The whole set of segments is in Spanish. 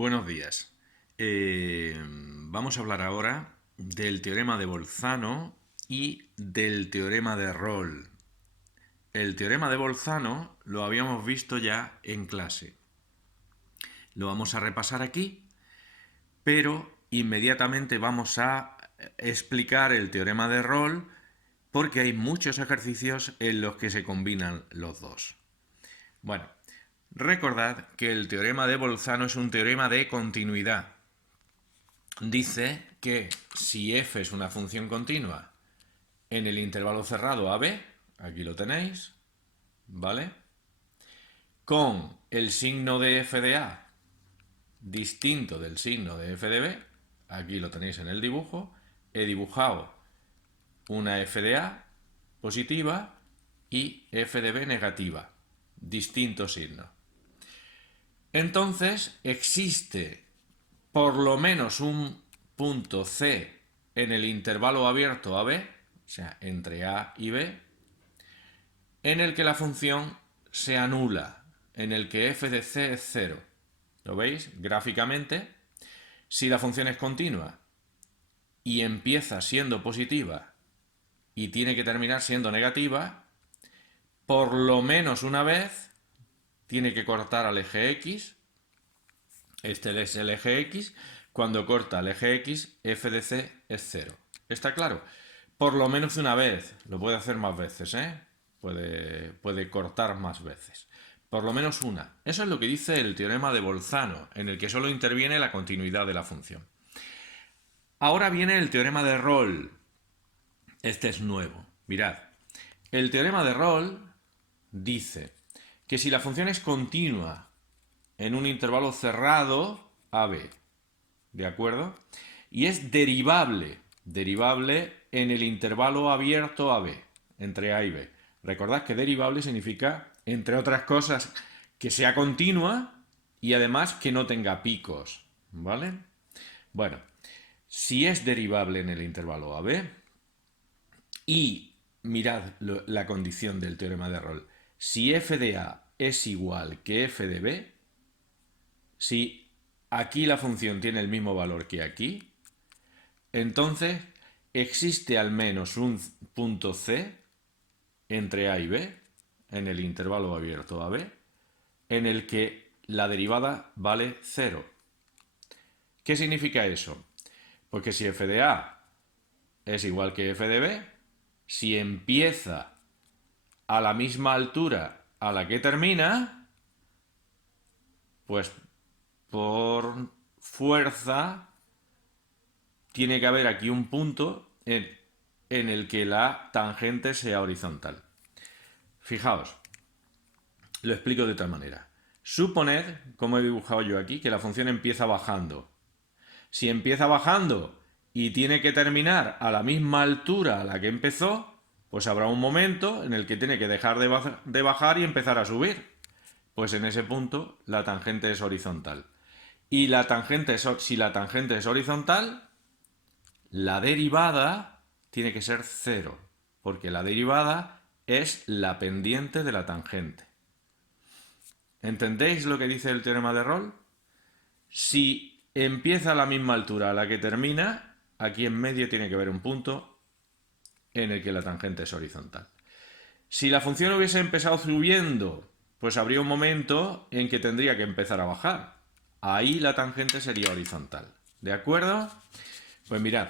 Buenos días. Vamos a hablar ahora del teorema de Bolzano y del teorema de Rolle. El teorema de Bolzano lo habíamos visto ya en clase. Lo vamos a repasar aquí, pero inmediatamente vamos a explicar el teorema de Rolle porque hay muchos ejercicios en los que se combinan los dos. Bueno, recordad que el teorema de Bolzano es un teorema de continuidad. Dice que si f es una función continua en el intervalo cerrado AB, aquí lo tenéis, ¿vale? Con el signo de f de A distinto del signo de f de B, aquí lo tenéis en el dibujo, he dibujado una f de A positiva y f de B negativa, distinto signo. Entonces existe por lo menos un punto C en el intervalo abierto AB, o sea, entre A y B, en el que la función se anula, en el que f de C es 0. ¿Lo veis? Gráficamente, si la función es continua y empieza siendo positiva y tiene que terminar siendo negativa, por lo menos una vez tiene que cortar al eje X. Este es el eje X. Cuando corta el eje X, f de C es 0. ¿Está claro? Por lo menos una vez. Lo puede hacer más veces, ¿eh? Puede cortar más veces. Por lo menos una. Eso es lo que dice el teorema de Bolzano, en el que solo interviene la continuidad de la función. Ahora viene el teorema de Rolle. Este es nuevo. Mirad. El teorema de Rolle dice que si la función es continua en un intervalo cerrado AB, ¿de acuerdo? Y es derivable en el intervalo abierto AB, entre A y B. Recordad que derivable significa, entre otras cosas, que sea continua y además que no tenga picos, ¿vale? Bueno, si es derivable en el intervalo AB y mirad la condición del teorema de Rolle, si f de A es igual que f de B, si aquí la función tiene el mismo valor que aquí, entonces existe al menos un punto C entre A y B, en el intervalo abierto AB, en el que la derivada vale 0. ¿Qué significa eso? Pues que si f de A es igual que f de B, si empieza a la misma altura a la que termina, pues por fuerza tiene que haber aquí un punto en el que la tangente sea horizontal. Fijaos, lo explico de otra manera. Suponed, como he dibujado yo aquí, que la función empieza bajando. Si empieza bajando y tiene que terminar a la misma altura a la que empezó, pues habrá un momento en el que tiene que dejar de bajar y empezar a subir. Pues en ese punto la tangente es horizontal. Y si la tangente es horizontal, la derivada tiene que ser 0, porque la derivada es la pendiente de la tangente. ¿Entendéis lo que dice el teorema de Rolle? Si empieza a la misma altura a la que termina, aquí en medio tiene que haber un punto en el que la tangente es horizontal. Si la función hubiese empezado subiendo, pues habría un momento en que tendría que empezar a bajar. Ahí la tangente sería horizontal. ¿De acuerdo? Pues mirad,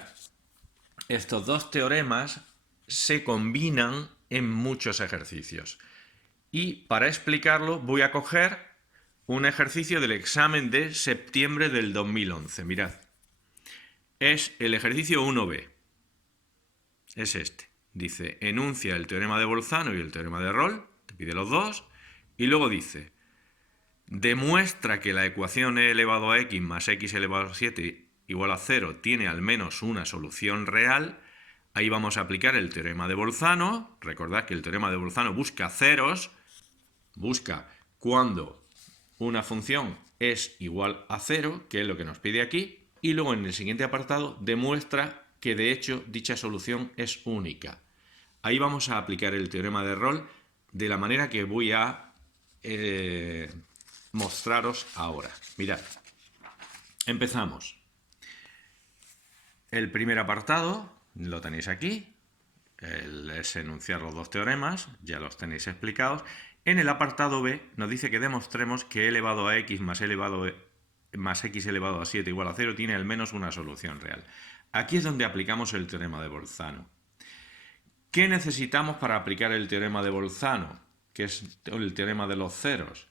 estos dos teoremas se combinan en muchos ejercicios. Y para explicarlo voy a coger un ejercicio del examen de septiembre del 2011. Mirad. Es el ejercicio 1b. Es este. Dice, enuncia el teorema de Bolzano y el teorema de Rolle. Te pide los dos. Y luego dice, demuestra que la ecuación e elevado a x más x elevado a 7 igual a 0 tiene al menos una solución real. Ahí vamos a aplicar el teorema de Bolzano. Recordad que el teorema de Bolzano busca ceros. Busca cuando una función es igual a 0, que es lo que nos pide aquí. Y luego en el siguiente apartado demuestra que de hecho dicha solución es única. Ahí vamos a aplicar el teorema de Rolle de la manera que voy a mostraros ahora. Mirad. Empezamos. El primer apartado lo tenéis aquí, es enunciar los dos teoremas, ya los tenéis explicados. En el apartado B nos dice que demostremos que e elevado a x más x elevado a 7 igual a 0 tiene al menos una solución real. Aquí es donde aplicamos el teorema de Bolzano. ¿Qué necesitamos para aplicar el teorema de Bolzano? Que es el teorema de los ceros.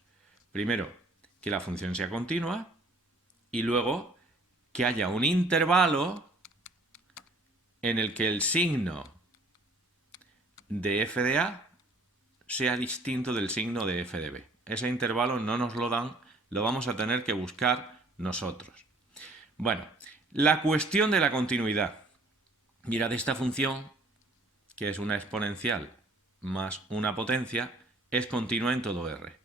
Primero, que la función sea continua y luego que haya un intervalo en el que el signo de f de a sea distinto del signo de f de b. Ese intervalo no nos lo dan, lo vamos a tener que buscar nosotros. Bueno, la cuestión de la continuidad. Mirad esta función, que es una exponencial más una potencia, es continua en todo R.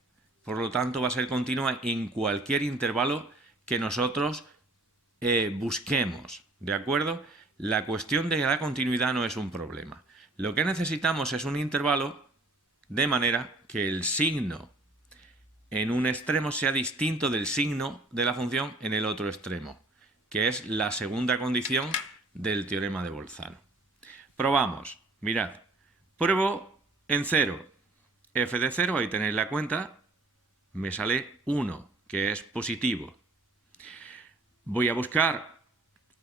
Por lo tanto, va a ser continua en cualquier intervalo que nosotros busquemos. ¿De acuerdo? La cuestión de la continuidad no es un problema. Lo que necesitamos es un intervalo de manera que el signo en un extremo sea distinto del signo de la función en el otro extremo, que es la segunda condición del teorema de Bolzano. Probamos. Mirad. Pruebo en 0. F de 0, ahí tenéis la cuenta, me sale 1, que es positivo. Voy a buscar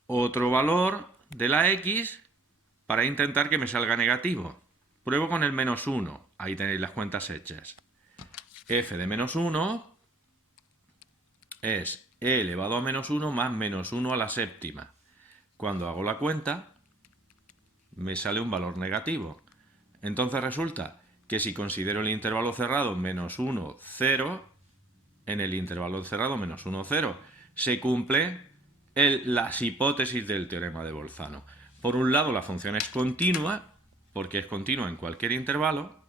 otro valor de la x para intentar que me salga negativo. Pruebo con el menos 1, ahí tenéis las cuentas hechas. F de menos 1 es e elevado a menos 1 más menos 1 a la séptima. Cuando hago la cuenta, me sale un valor negativo. Entonces resulta que si considero el intervalo cerrado menos 1, 0, en el intervalo cerrado menos 1, 0, se cumple las hipótesis del teorema de Bolzano. Por un lado, la función es continua, porque es continua en cualquier intervalo,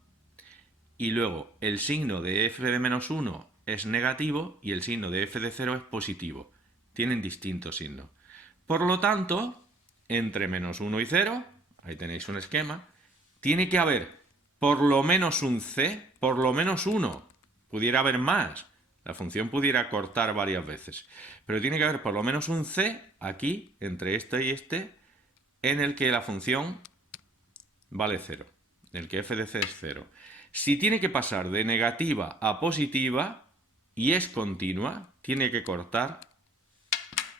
y luego el signo de f de menos 1 es negativo y el signo de f de 0 es positivo. Tienen distintos signos. Por lo tanto, entre menos 1 y 0, ahí tenéis un esquema, tiene que haber por lo menos un c, por lo menos 1. Pudiera haber más. La función pudiera cortar varias veces. Pero tiene que haber por lo menos un c aquí, entre este y este, en el que la función vale 0. En el que f de c es 0. Si tiene que pasar de negativa a positiva y es continua, tiene que cortar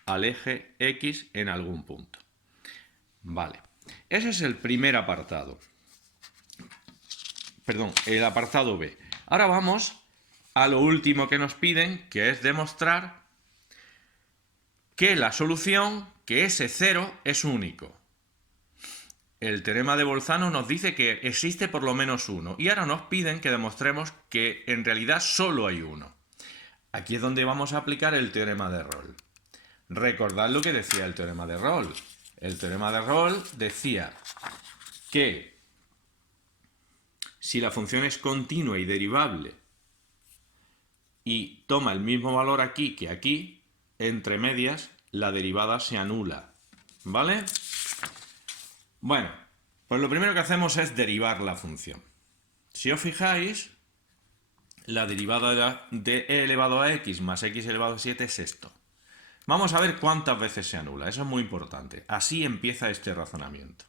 al eje x en algún punto. Vale. Ese es el primer apartado. Perdón, el apartado B. Ahora vamos a lo último que nos piden, que es demostrar que la solución, que ese 0 es único. El teorema de Bolzano nos dice que existe por lo menos uno y ahora nos piden que demostremos que en realidad solo hay uno. Aquí es donde vamos a aplicar el teorema de Rolle. Recordad lo que decía el teorema de Rolle. El teorema de Rolle decía que si la función es continua y derivable y toma el mismo valor aquí que aquí, entre medias, la derivada se anula. ¿Vale? Bueno, pues lo primero que hacemos es derivar la función. Si os fijáis, la derivada de e elevado a x más x elevado a 7 es esto. Vamos a ver cuántas veces se anula, eso es muy importante. Así empieza este razonamiento.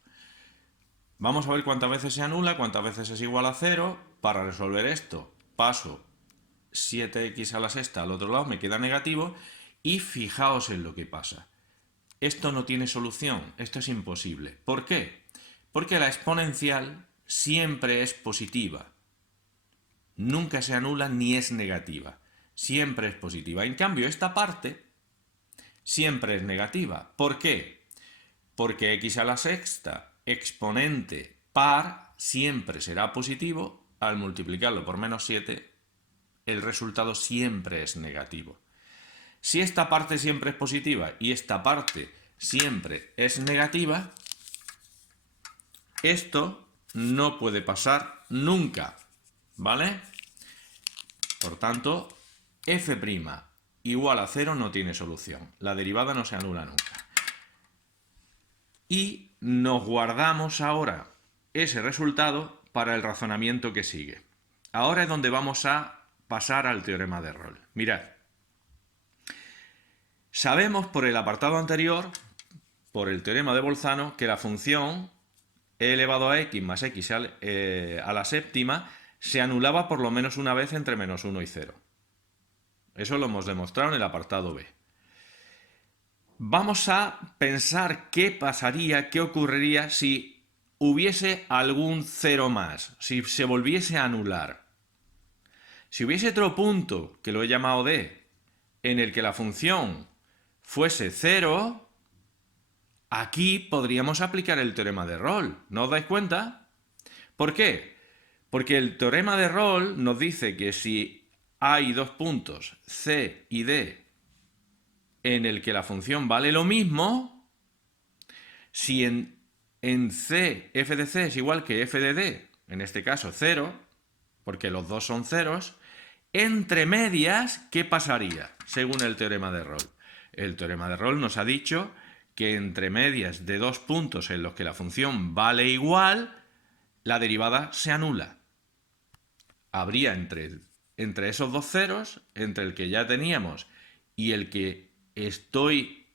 Vamos a ver cuántas veces se anula, cuántas veces es igual a 0. Para resolver esto, paso 7x a la sexta al otro lado, me queda negativo. Y fijaos en lo que pasa. Esto no tiene solución, esto es imposible. ¿Por qué? Porque la exponencial siempre es positiva. Nunca se anula ni es negativa. Siempre es positiva. En cambio, esta parte siempre es negativa. ¿Por qué? Porque x a la sexta exponente par siempre será positivo. Al multiplicarlo por menos 7, el resultado siempre es negativo. Si esta parte siempre es positiva y esta parte siempre es negativa, esto no puede pasar nunca, ¿vale? Por tanto, f' igual a 0 no tiene solución. La derivada no se anula nunca. Y nos guardamos ahora ese resultado para el razonamiento que sigue. Ahora es donde vamos a pasar al teorema de Rolle. Mirad. Sabemos por el apartado anterior, por el teorema de Bolzano, que la función e elevado a x más x a la séptima se anulaba por lo menos una vez entre menos 1 y 0. Eso lo hemos demostrado en el apartado B. Vamos a pensar qué pasaría, qué ocurriría si hubiese algún 0 más, si se volviese a anular. Si hubiese otro punto, que lo he llamado D, en el que la función fuese 0, aquí podríamos aplicar el teorema de Rolle. ¿No os dais cuenta? ¿Por qué? Porque el teorema de Rolle nos dice que si hay dos puntos, C y D, en el que la función vale lo mismo, si en C f de C es igual que f de D, en este caso 0, porque los dos son ceros, entre medias, ¿qué pasaría según el teorema de Rolle? El teorema de Rolle nos ha dicho que entre medias de dos puntos en los que la función vale igual, la derivada se anula. Habría entre esos dos ceros, entre el que ya teníamos y el que estoy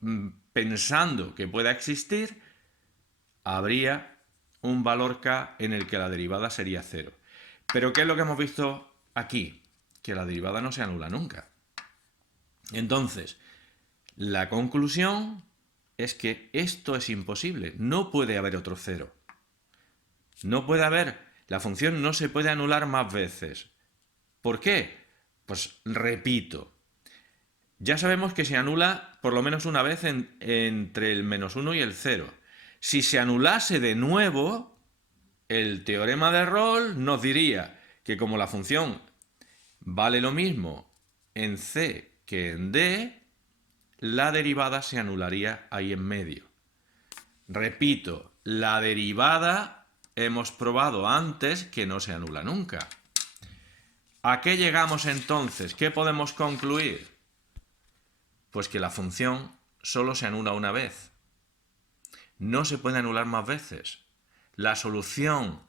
pensando que pueda existir, habría un valor k en el que la derivada sería 0. Pero ¿qué es lo que hemos visto aquí? Que la derivada no se anula nunca. Entonces, la conclusión es que esto es imposible. No puede haber otro cero. No puede haber. La función no se puede anular más veces. ¿Por qué? Pues repito. Ya sabemos que se anula por lo menos una vez entre el menos 1 y el 0. Si se anulase de nuevo, el teorema de Rolle nos diría que como la función vale lo mismo en C que en D, la derivada se anularía ahí en medio. Repito, la derivada hemos probado antes que no se anula nunca. ¿A qué llegamos entonces? ¿Qué podemos concluir? Pues que la función solo se anula una vez. No se puede anular más veces. La solución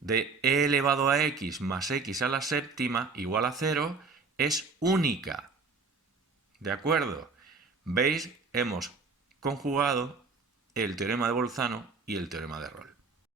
de e elevado a x más x a la séptima igual a 0 es única. ¿De acuerdo? ¿Veis? Hemos conjugado el teorema de Bolzano y el teorema de Rolle.